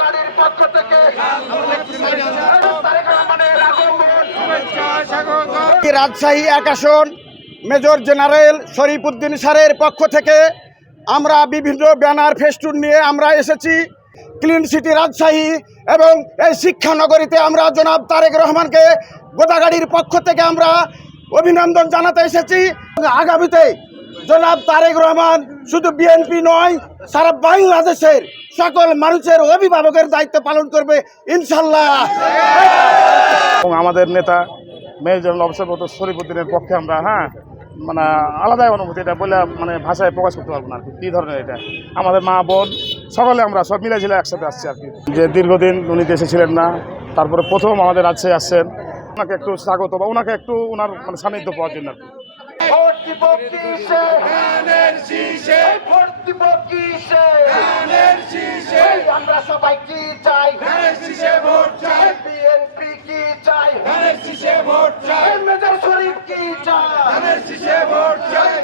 গাড়ির পক্ষ থেকে রাজশাহী 1 আসন মেজর জেনারেল শরীফউদ্দিন স্যারের পক্ষ থেকে আমরা বিভিন্ন ব্যানার ফেস্টুন নিয়ে আমরা এসেছি ক্লিন সিটি রাজশাহী এবং এই শিক্ষানগরীতে আমরা জনাব তারেক রহমানকে গোদাগাড়ির পক্ষ থেকে আমরা অভিনন্দন জানাতে এসেছি। আগামীতে জনাব তারেক রহমান শুধু বিএনপি নয়, সারা বাংলাদেশের সকল মানুষের অভিভাবকের দায়িত্ব পালন করবে ইনশাল্লাহ। এবং আমাদের নেতা মেজর জেনারেল শরীফউদ্দিনের পক্ষে আমরা মানে আলাদাই অনুভূতি, এটা বলে মানে ভাষায় প্রকাশ করতে পারবো না আর কি। কী ধরনের এটা আমাদের মা বোন সকলে আমরা সব মিলে ঝিলে একসাথে আসছি আর কি। যে দীর্ঘদিন উনি দেশে ছিলেন না, তারপরে প্রথম আমাদের রাজ্যে আসছেন, ওনাকে একটু স্বাগত বা ওনাকে একটু ওনার মানে সান্নিধ্য পাওয়ার জন্য আর কি। আমরা সবাই কি চাই? বিএনপি কি চাই? মেজর শরীফ কি চাই?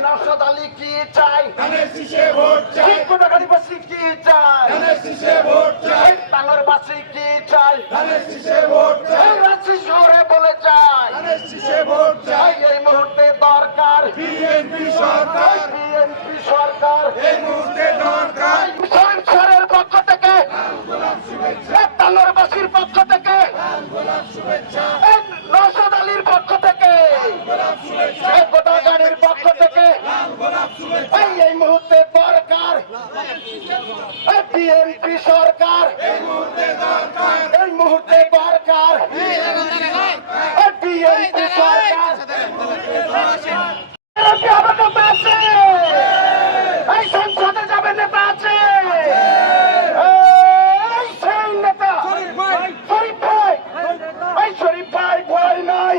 নওশাদ আলী কি চাই? গোদাগাড়িবাসী কি চাই? টাঙ্গারবাসী কি চাই? রাজশাহী শহরে বলে চাই এই মুহূর্তে দরকার বিএনপি সরকার। এই মুহূর্তে দরকার সরকারের পক্ষ থেকে, টাঙ্গারবাসীর পক্ষ থেকে, নওশাদ আলীর পক্ষ থেকে, গোদাগাড়ির পক্ষ থেকে এই মুহূর্তে দরকার বিএনপি সরকার। এই মুহূর্তে দরকার বিএনপি সরকার। এই সংসদে যাবে নেতা আছে, সেই নেতা শরীফ ভাই ভয় নাই,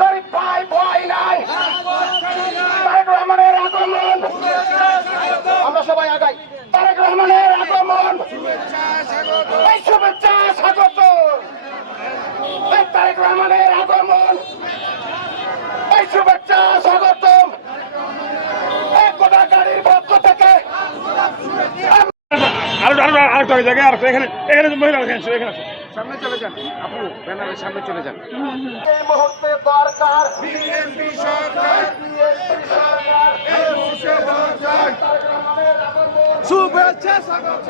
শরীফ ভাই ভয় নাই। তারেক রহমানের আগমন, আমরা সবাই আগাই। তারেক রহমানের আগমন, এই শুভেচ্ছা স্বাগত। তারেক রহমানের আগমন, এই শুভেচ্ছা স্বাগত। গোদাগাড়ির পক্ষ থেকে আরেকটা জায়গায় আর এখানে মহিলা সামনে চলে যান, আপু ব্যানারের সামনে চলে যান। এই মুহূর্তে দরকার বিএনপি সরকার, এই মুহূর্তে দরকার শুভেচ্ছা স্বাগত।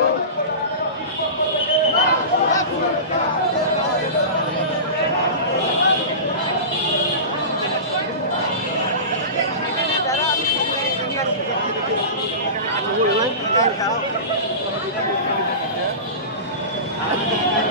Hãy subscribe cho kênh Ghiền Mì Gõ để không bỏ lỡ những video hấp dẫn.